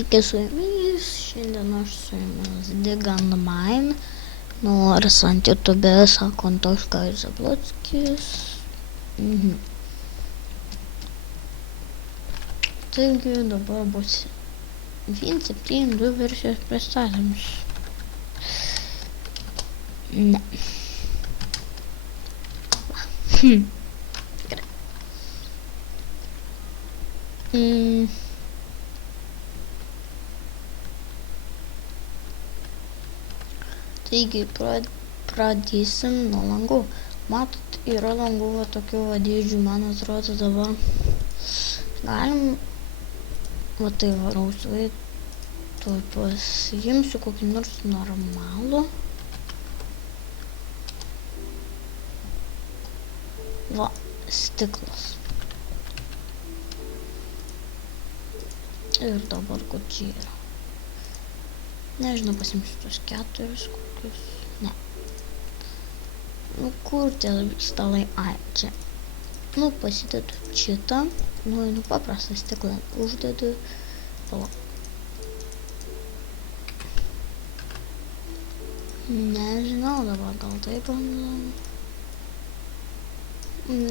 Sveiki su jumis, šiandien aš su jumis Digant Mine, nors ant YouTube sako Antoška Zablockis. Taigi dabar bus 1.7.2 versijos pristatymus. Ne. Gerai. Taigi pradėsim nuo langų. Matot, yra langų tokių dydžių, man atrodo dabar. Galim, tai rausvai, tuoj pasiimsiu kokį nors normalų. Va, stiklas. Ir dabar kur čia yra. Nežinau, pasimsiu tos 4 kokius. Ne. Kur tie stalai? Ai, čia. Pasidedu šitą. Paprastą stiklą uždedu. Palauk. Nežinau dabar, gal taip bandom.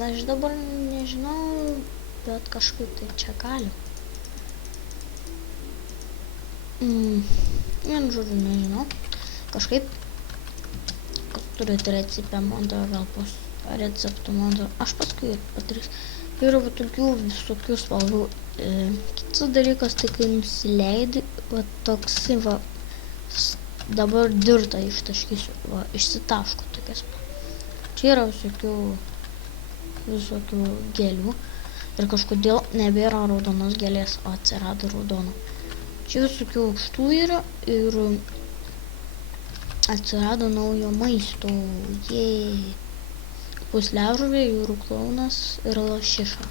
Aš dabar nežinau, bet kažkaip tai čia galiu. Vien žodžiu, nežinau. Kažkaip, kad turit receptą monto, gal pas receptų monto. Aš paskui padarysiu. Yra tokių visokių spalvų. Kitas dalykas, tai kai nusileidi, toksai dabar dirtą ištaškysiu, išsitaško tokias. Čia yra visokių gėlių. Ir kažkodėl nebėra raudonos gėlės, o atsirado raudona. Čia visokių aukštų yra ir atsirado naujo maisto. Pusliažuvė, jūrų klaunas ir lašiša.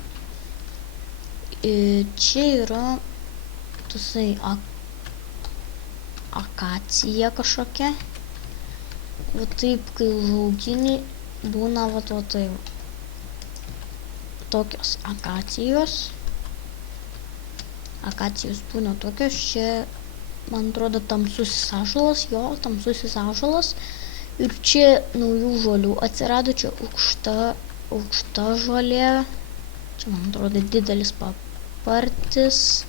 Čia yra tasai akacija kažkokia. Taip, kai užaugini, būna taip. Tokios akacijos. Akacijos būna tokios, čia, man atrodo, tamsusis ąžuolas, tamsusis ąžuolas. Ir čia naujų žolių atsirado, čia aukšta žolė. Čia, man atrodo, didelis papartis.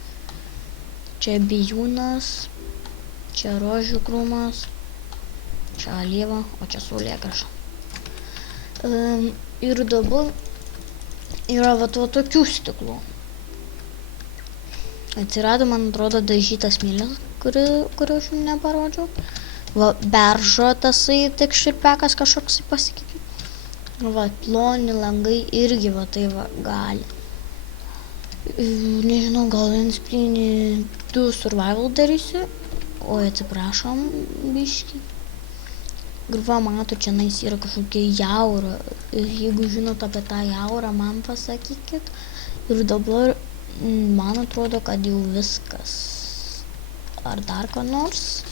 Čia bijūnas. Čia rožių krūmas. Čia alyva, o čia saulėgrąža. Ir dabar yra tokių stiklų. Atsirado, man atrodo, dažytas smėlis, kurio aš jums neparodžiau. Beržo tasai tik širpekas kažkoks pasikeitė. Ploni langai irgi gali. Nežinau, gal 1.2 survival darysiu. Oi, atsiprašom, biškį. Galva, mato, čia yra kažkokia jaura. Jeigu žinot apie tą jaurą, man pasakykit. Ir dabar, man atrodo, kad jau viskas. Ar dar ko nors?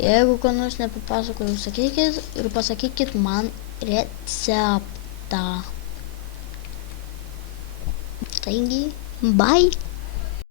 Jeigu ko nors nepapasakoju, sakykit ir pasakykit man receptą. Taigi, bye!